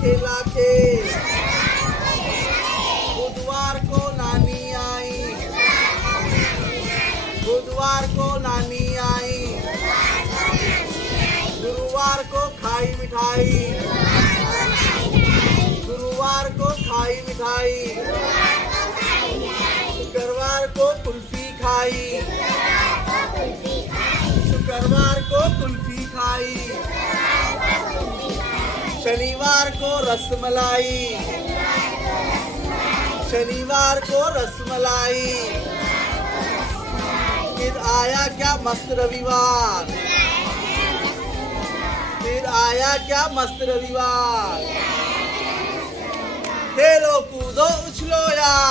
खेला खेल। बुधवार को नानी आई, बुधवार को नानी आई, गुरुवार को खाई मिठाई, गुरुवार को खाई मिठाई, शुक्रवार को कुल्फी खाई, शुक्रवार को कुल्फी खाई, शनिवार को रसमलाई, शनिवार को रसमलाई। फिर आया क्या मस्त रविवार, फिर आया क्या मस्त रविवार। खेलो कूदो उछलो यार।